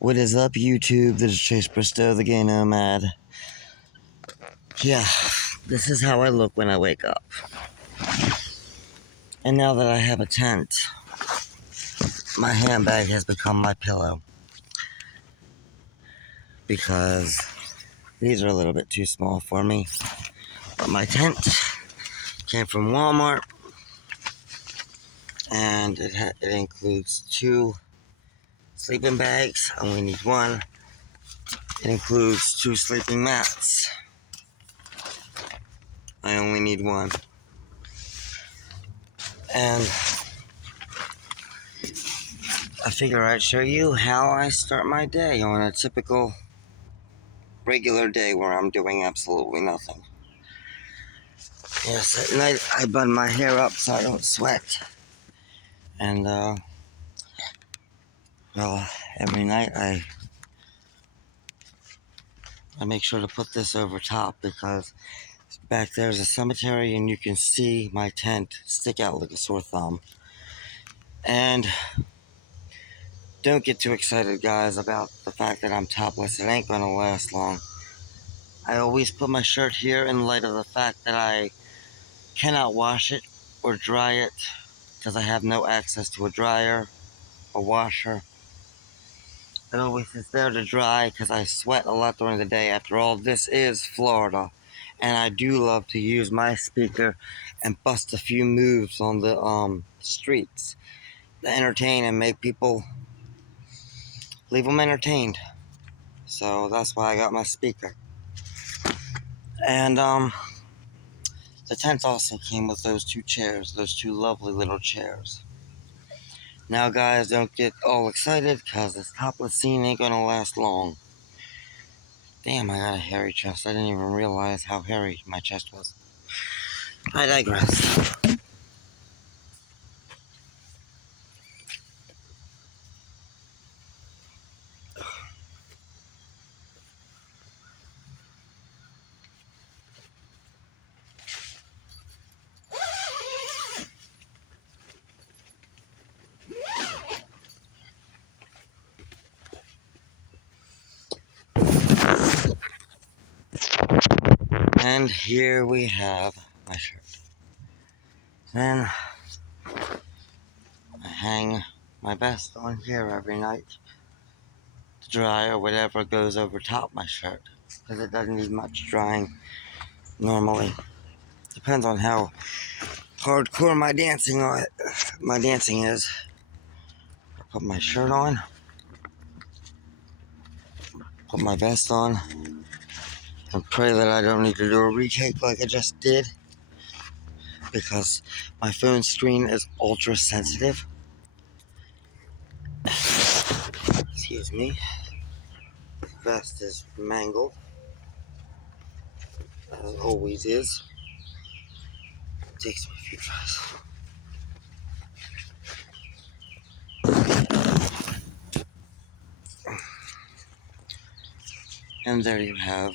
What is up, YouTube? This is Chase Bristow, the Gay Nomad. Yeah, this is how I look when I wake up. And now that I have a tent, my handbag has become my pillow. Because these are a little bit too small for me. But my tent came from Walmart. And it includes 2 sleeping bags. I only need 1. It includes 2 sleeping mats. I only need 1. And I figure I'd show you how I start my day on a typical regular day where I'm doing absolutely nothing. Yes, at night I bun my hair up so I don't sweat. And, every night I make sure to put this over top because back there's a cemetery and you can see my tent stick out like a sore thumb. And don't get too excited, guys, about the fact that I'm topless. It ain't gonna last long. I always put my shirt here in light of the fact that I cannot wash it or dry it because I have no access to a dryer or washer. It always is there to dry because I sweat a lot during the day. After all, this is Florida, and I do love to use my speaker and bust a few moves on the streets to entertain and make people leave them entertained. So that's why I got my speaker. And the tent also came with those 2 chairs, those 2 lovely little chairs. Now, guys, don't get all excited because this topless scene ain't gonna last long. Damn, I got a hairy chest. I didn't even realize how hairy my chest was. I digress. And here we have my shirt. Then I hang my vest on here every night to dry or whatever goes over top my shirt because it doesn't need much drying normally. Depends on how hardcore my dancing is. I put my shirt on, put my vest on, and pray that I don't need to do a retake like I just did because my phone screen is ultra sensitive. Excuse me. Vest is mangled, as it always is. Takes me a few tries. And there you have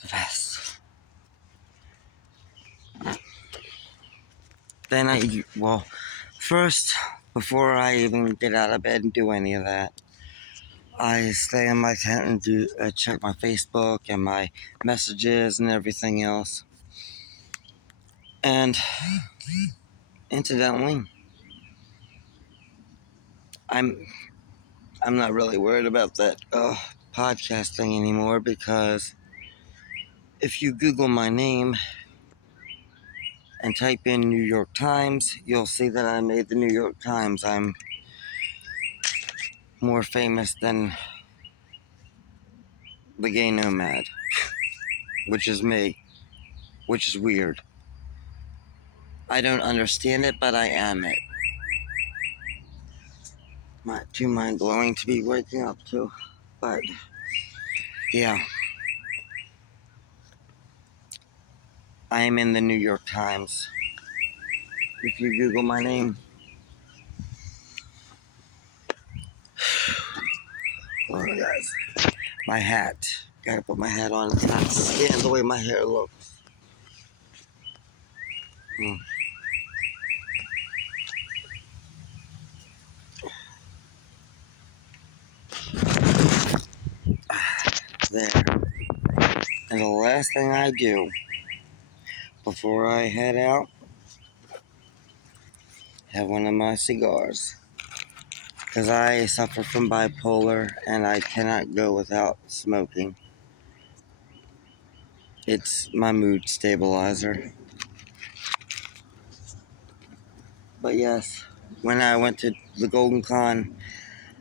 the vest. Then first, before I even get out of bed and do any of that, I stay in my tent and check my Facebook and my messages and everything else. And incidentally, I'm not really worried about that podcast thing anymore because if you Google my name and type in New York Times, you'll see that I made the New York Times. I'm more famous than the Gay Nomad, which is me, which is weird. I don't understand it, but I am it. Too mind-blowing to be waking up to, but yeah. I am in the New York Times. If you Google my name. Oh, guys. My hat. Gotta put my hat on. It's not stand the way my hair looks. Mm. there. And the last thing I do before I head out, have one of my cigars. Because I suffer from bipolar and I cannot go without smoking. It's my mood stabilizer. But yes, when I went to the Golden Con,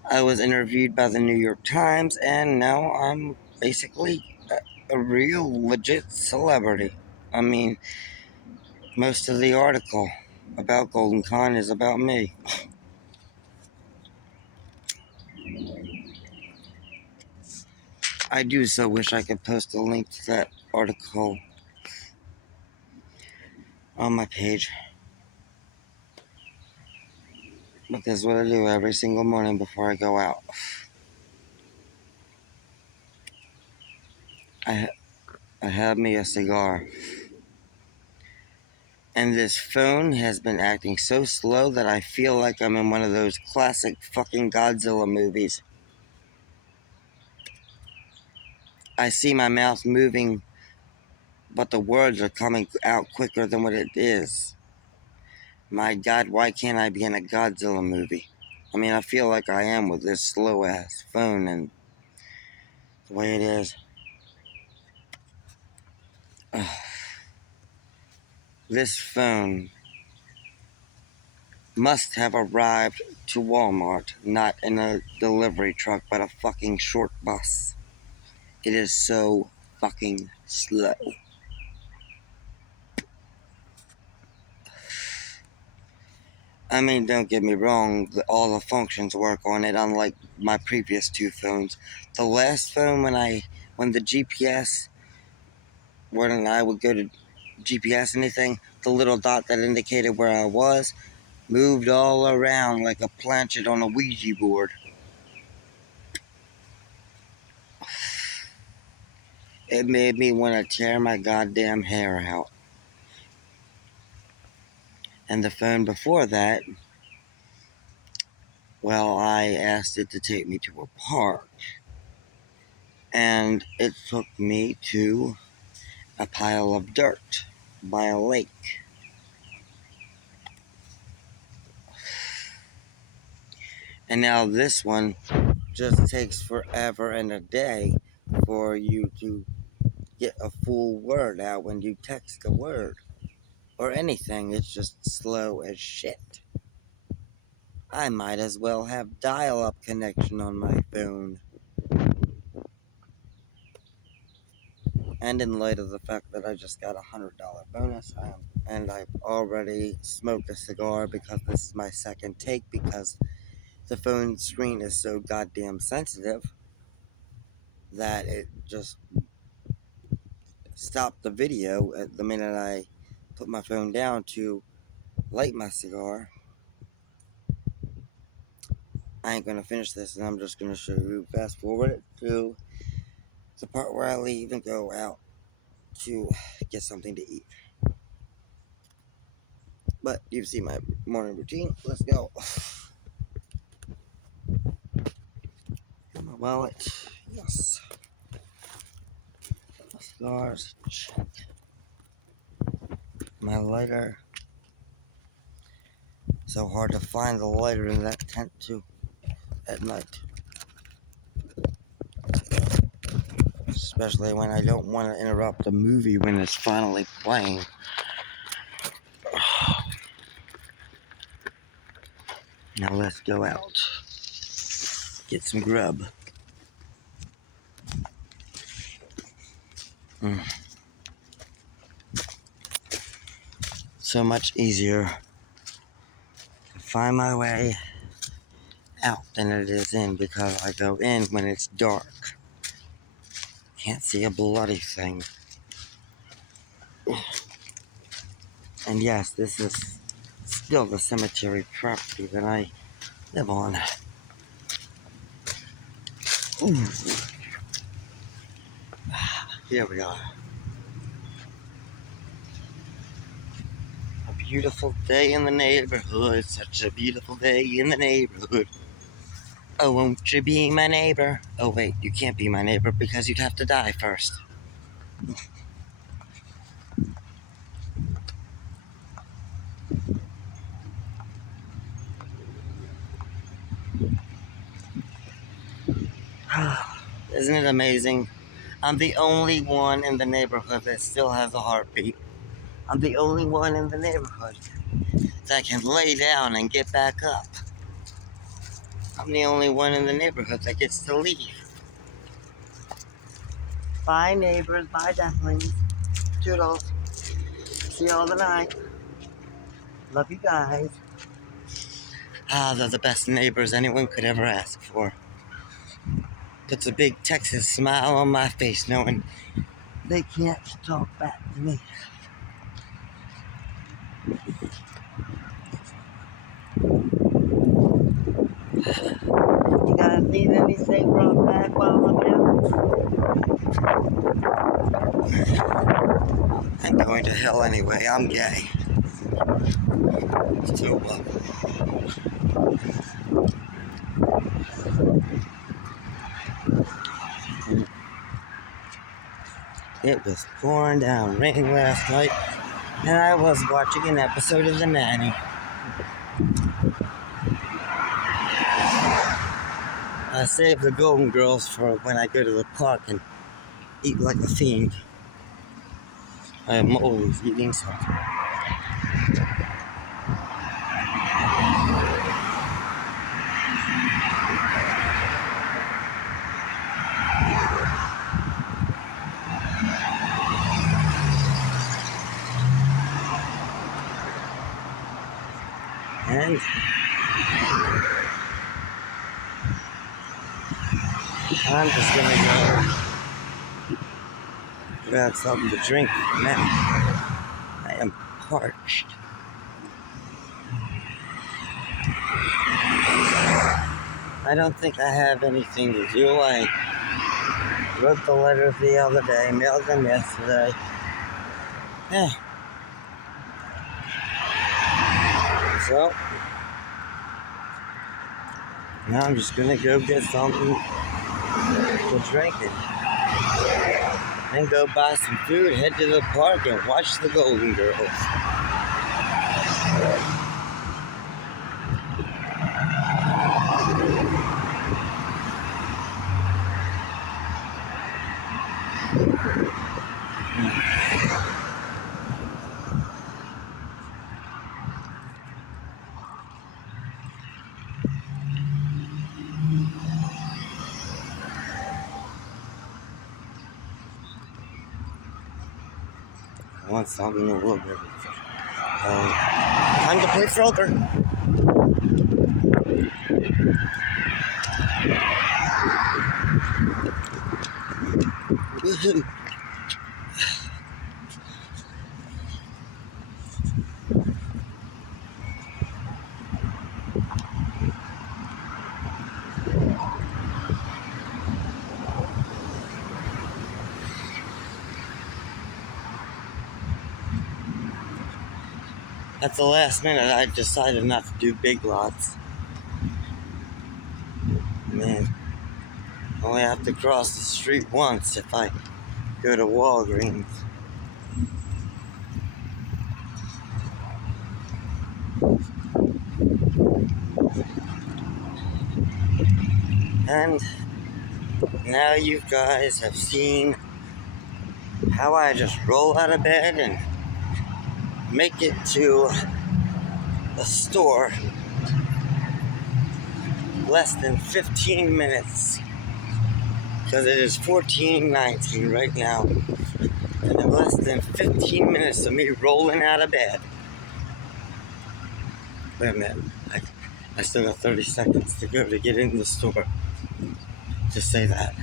I was interviewed by the New York Times, and now I'm basically a real legit celebrity. I mean, most of the article about Golden Con is about me. I do so wish I could post a link to that article on my page. But that's what I do every single morning before I go out. I, I have me a cigar. And this phone has been acting so slow that I feel like I'm in one of those classic fucking Godzilla movies. I see my mouth moving, but the words are coming out quicker than what it is. My God, why can't I be in a Godzilla movie? I mean, I feel like I am with this slow ass phone and the way it is. This phone must have arrived to Walmart, not in a delivery truck, but a fucking short bus. It is so fucking slow. I mean, don't get me wrong, all the functions work on it, unlike my previous two phones. The last phone, when the GPS, when I would go to GPS anything, the little dot that indicated where I was moved all around like a planchet on a Ouija board. It made me want to tear my goddamn hair out. And the phone before that, well, I asked it to take me to a park. And it took me to a pile of dirt by a lake. And now this one just takes forever and a day for you to get a full word out when you text a word or anything. It's just slow as shit. I might as well have dial-up connection on my phone. And in light of the fact that I just got $100 bonus, and I've already smoked a cigar because this is my second take because the phone screen is so goddamn sensitive that it just stopped the video at the minute I put my phone down to light my cigar. I ain't gonna finish this, and I'm just gonna show you, fast forward it to the part where I leave and go out to get something to eat. But you've seen my morning routine. Let's go. My wallet, yes. My cigars, check. My lighter. So hard to find the lighter in that tent too at night. Especially when I don't want to interrupt the movie when it's finally playing. Now let's go out. Get some grub. So much easier to find my way out than it is in because I go in when it's dark. Can't see a bloody thing. And yes, this is still the cemetery property that I live on. Ooh. Here we are. A beautiful day in the neighborhood. Such a beautiful day in the neighborhood. Oh, won't you be my neighbor? Oh, wait, you can't be my neighbor because you'd have to die first. Isn't it amazing? I'm the only one in the neighborhood that still has a heartbeat. I'm the only one in the neighborhood that can lay down and get back up. I'm the only one in the neighborhood that gets to leave. Bye, neighbors. Bye, ducklings. Toodles. See you all tonight. Love you guys. Ah, they're the best neighbors anyone could ever ask for. Puts a big Texas smile on my face knowing they can't talk back to me. You guys need anything brought back while I'm out? I'm going to hell anyway. I'm gay. So, it was pouring down rain last night, and I was watching an episode of The Nanny. I saved the Golden Girls for when I go to the park and eat like a fiend. I am always eating something. And I'm just gonna go grab something to drink now. I am parched. I don't think I have anything to do. I wrote the letters the other day, mailed them yesterday. Yeah. So, now I'm just gonna go get something to drink it. And go buy some food, head to the park, and watch the Golden Girls. I want something a little bit. Time to play Frogger. Woohoo! At the last minute, I decided not to do Big Lots. Man, I only have to cross the street once if I go to Walgreens. And now you guys have seen how I just roll out of bed and make it to the store less than 15 minutes. Because it is 14:19 right now. And in less than 15 minutes of me rolling out of bed. Wait a minute. I still got 30 seconds to go to get in the store. Just say that.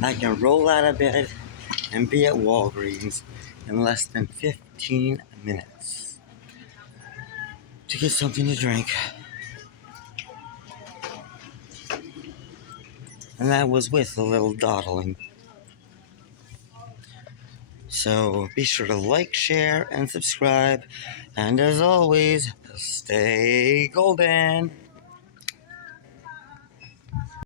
I can roll out of bed and be at Walgreens in less than 15 minutes to get something to drink. And that was with a little dawdling. So be sure to like, share, and subscribe. And as always, stay golden.